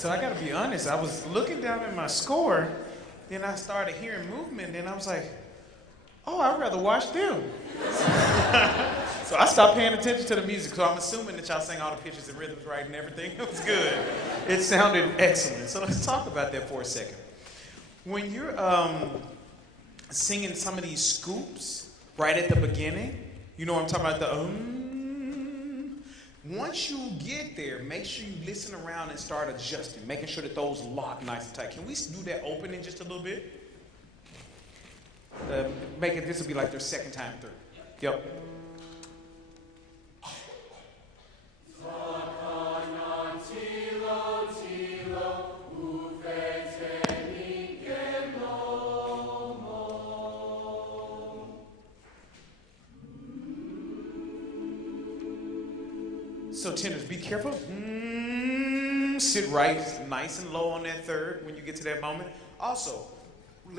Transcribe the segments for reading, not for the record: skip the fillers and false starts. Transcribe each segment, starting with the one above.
So I got to be honest. I was looking down at my score, then I started hearing movement, and I was like, oh, I'd rather watch them. So I stopped paying attention to the music. So I'm assuming that y'all sang all the pitches and rhythms right and everything. It was good. It sounded excellent. So let's talk about that for a second. When you're singing some of these scoops right at the beginning, you know what I'm talking about, the once you get there, make sure you listen around and start adjusting, making sure that those lock nice and tight. Can we do that opening just a little bit? This will be like their second time through. Yep. So tenors, be careful. Sit right nice and low on that third when you get to that moment. Also,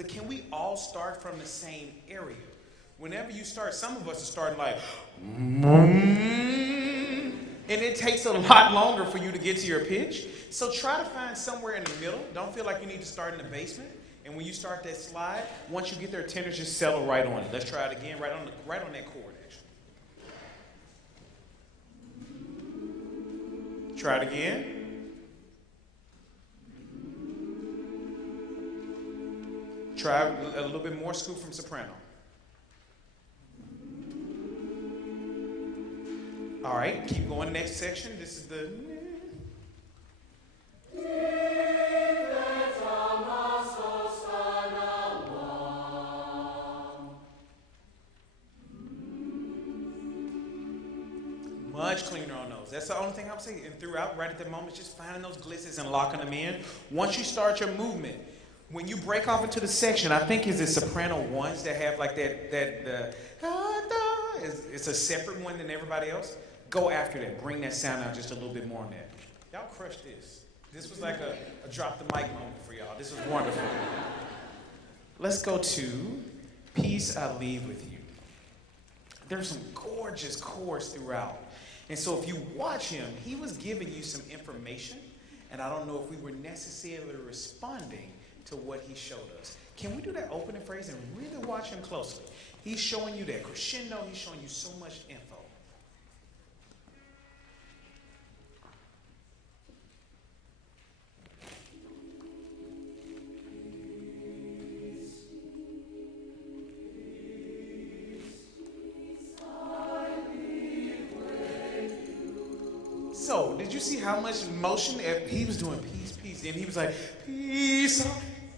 can we all start from the same area? Whenever you start, some of us are starting like, and it takes a lot longer for you to get to your pitch. So try to find somewhere in the middle. Don't feel like you need to start in the basement. And when you start that slide, once you get there, tenors just settle right on it. Let's try it again, right on that chord, actually. Try it again. Try a little bit more scoop from soprano. All right, keep going. Next section. This is the. Much cleaner on those. That's the only thing I'm saying. And throughout, right at the moment, just finding those glitzes and locking them in. Once you start your movement, when you break off into the section, I think is the soprano ones that have like it's a separate one than everybody else. Go after that. Bring that sound out just a little bit more on that. Y'all crushed this. This was like a drop the mic moment for y'all. This was wonderful. Let's go to Peace I Leave With You. There's some gorgeous chords throughout. And so if you watch him, he was giving you some information, and I don't know if we were necessarily responding to what he showed us. Can we do that opening phrase and really watch him closely? He's showing you that crescendo. He's showing you so much info. So, did you see how much motion he was doing? Peace, peace. And he was like, peace.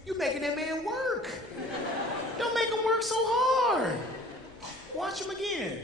You making that man work. Don't make him work so hard. Watch him again.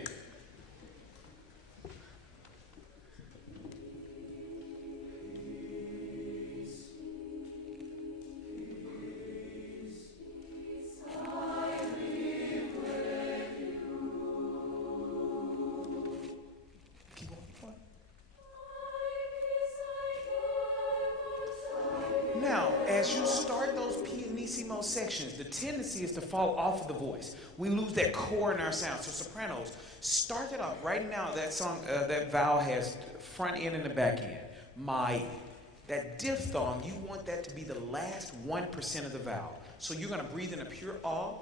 Now, as you start those pianissimo sections, the tendency is to fall off of the voice. We lose that core in our sound. So sopranos, start it off. Right now, that song, that vowel has front end and the back end. My. That diphthong, you want that to be the last 1% of the vowel. So you're going to breathe in a pure ah.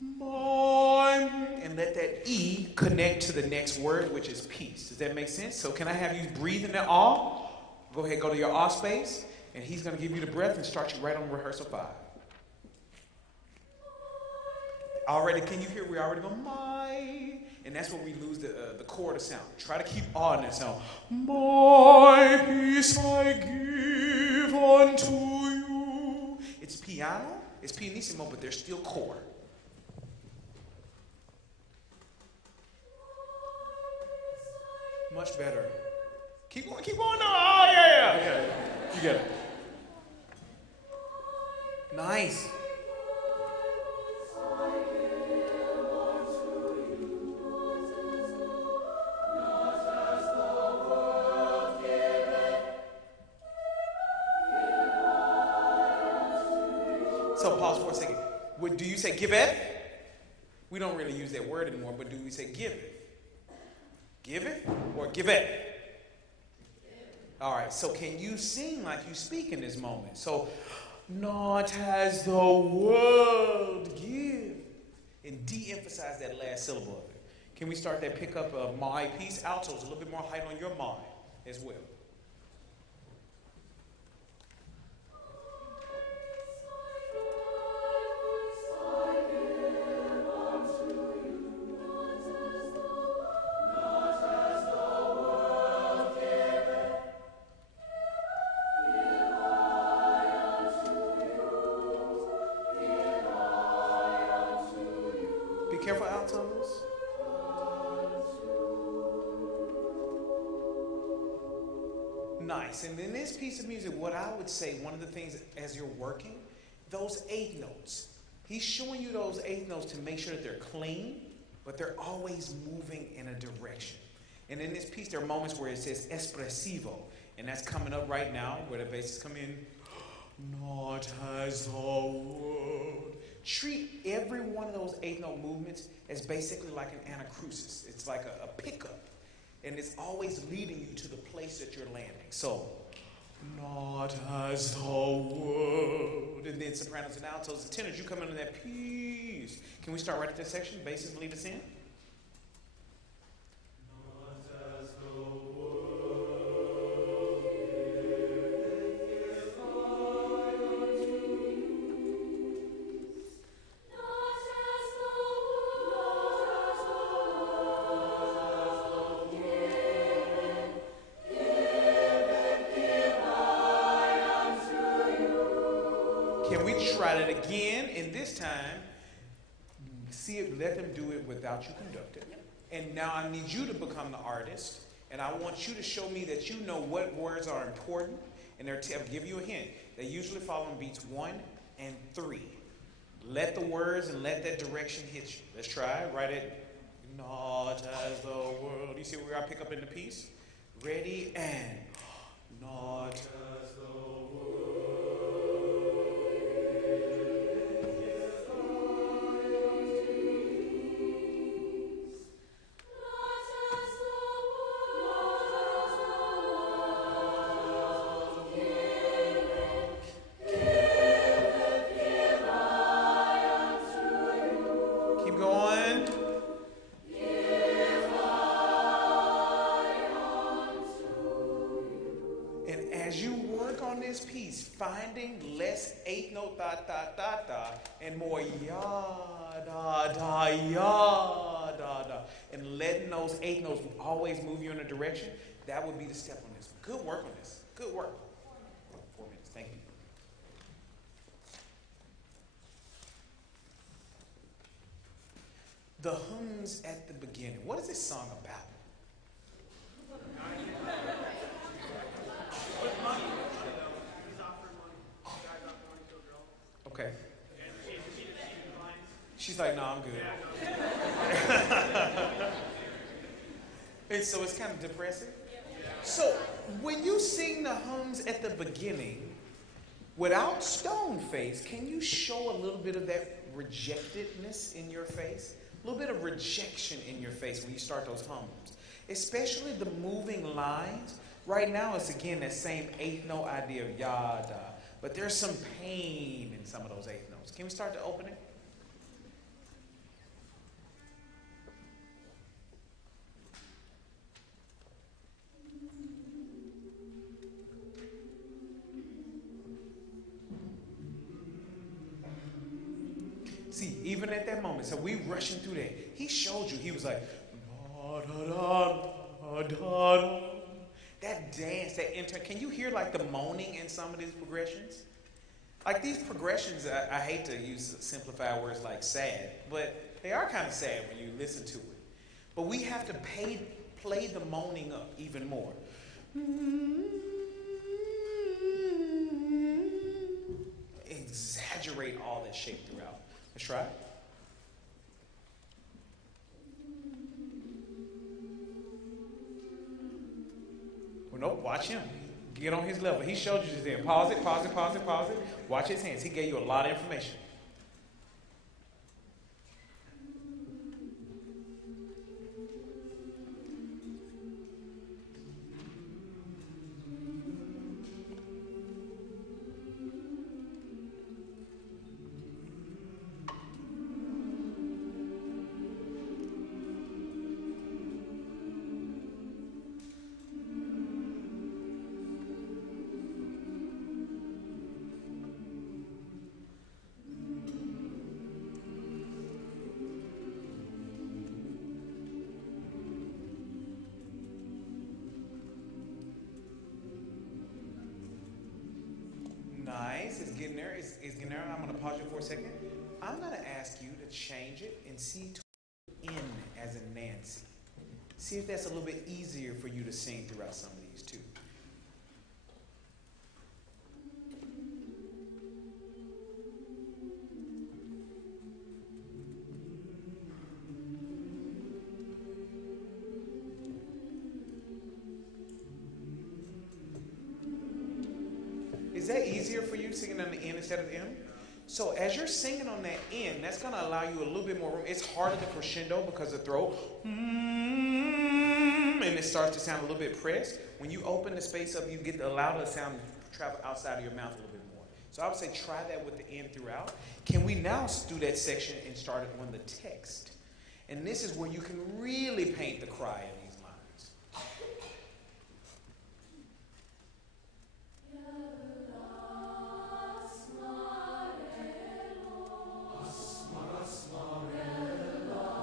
My. And let that E connect to the next word, which is peace. Does that make sense? So can I have you breathe in the ah? Go ahead, go to your ah space. And he's going to give you the breath and start you right on rehearsal 5. Already, can you hear? We already go, my. And that's where we lose the chord of sound. Try to keep awe in that sound. My peace I give unto you. It's piano, it's pianissimo, but there's still chord. Much better. Keep going, keep going. Oh, yeah, yeah. You get it. Nice. So pause for a second. Do you say give it? We don't really use that word anymore, but do we say give it? Give it or give it? All right, so can you sing like you speak in this moment? So, not as the world give. And de-emphasize that last syllable of it. Can we start that pickup of my piece? Altos, a little bit more height on your my as well. Be careful, altos. Nice. And in this piece of music, what I would say, one of the things as you're working, those eighth notes. He's showing you those eighth notes to make sure that they're clean, but they're always moving in a direction. And in this piece, there are moments where it says espressivo, and that's coming up right now, where the basses come in. Not as the world. Treat every one of those eighth note movements as basically like an anacrusis. It's like a pickup. And it's always leading you to the place that you're landing. So, not as the world. And then sopranos and altos and tenors, you come into that piece. Can we start right at that section? Basses lead us in. Not as the Can we try that again? And this time, see it, let them do it without you conduct it. And now I need you to become the artist. And I want you to show me that you know what words are important. And I'll give you a hint. They usually fall on beats 1 and 3. Let the words and let that direction hit you. Let's try it. Right at not as the world. You see where I pick up in the piece? Ready and not as the world. Finding less eighth note da da da da and more ya da da ya da da and letting those eighth notes always move you in a direction, that would be the step on this one. Good work on this. Good work. 4 minutes. Thank you. The hymns at the beginning. What is this song about? Okay. She's like, no, I'm good. And so it's kind of depressing. So when you sing the hymns at the beginning, without stone face, can you show a little bit of that rejectedness in your face? A little bit of rejection in your face when you start those hymns. Especially the moving lines. Right now it's again that same eighth note idea of yada. But there's some pain in some of those eighth notes. Can we start to open it? See, even at that moment, so we rushing through that. He showed you, he was like, da, da, da, da, da. That dance, that intern, can you hear like the moaning in some of these progressions? Like these progressions, I hate to use simplified words like sad, but they are kind of sad when you listen to it. But we have to play the moaning up even more. Exaggerate all that shape throughout. Let's try it. Well, nope, watch him. Get on his level. He showed you just there. Pause it, pause it, pause it, pause it. Watch his hands. He gave you a lot of information. Nice. It's getting there. It's getting there. I'm going to pause you for a second. I'm going to ask you to change it and see to N as in Nancy. See if that's a little bit easier for you to sing throughout some of these too. Is that easier for you singing on the N instead of the M? So as you're singing on that N, that's going to allow you a little bit more room. It's harder to crescendo because the throat, and it starts to sound a little bit pressed. When you open the space up, you get to allow the sound to travel outside of your mouth a little bit more. So I would say try that with the N throughout. Can we now do that section and start it on the text? And this is where you can really paint the cry in these lines.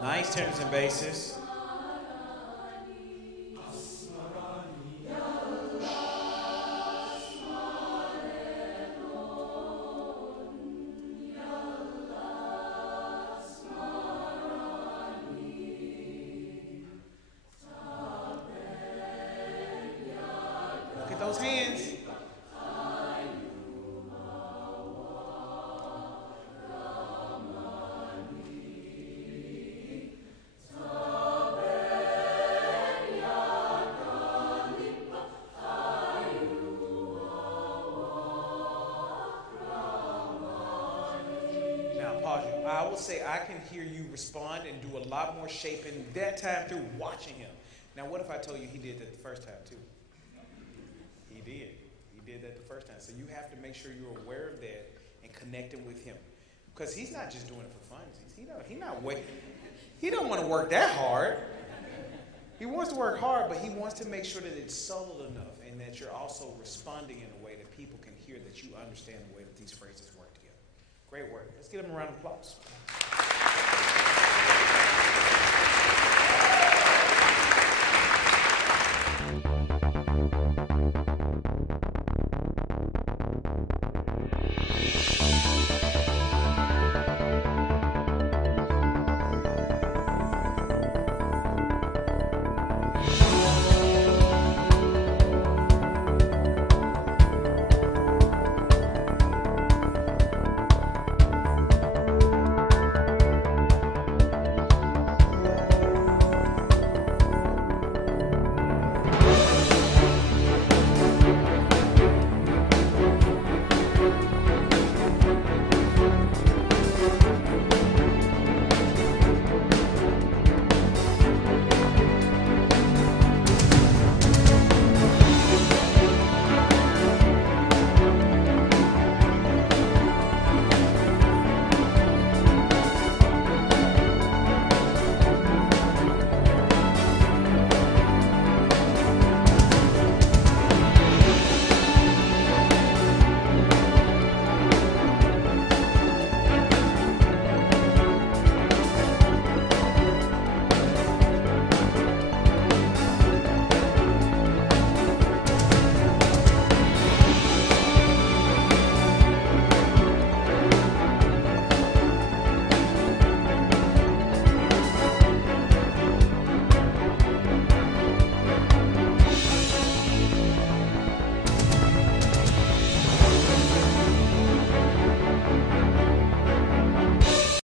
Nice tenors and basses. Look at those hands. I will say I can hear you respond and do a lot more shaping that time through watching him. Now, what if I told you he did that the first time too? He did. He did that the first time. So you have to make sure you're aware of that and connecting with him, because he's not just doing it for funsies. He don't want to work that hard. He wants to work hard, but he wants to make sure that it's subtle enough and that you're also responding in a way that people can hear that you understand the way that these phrases work together. Great work. Let's give him a round of applause.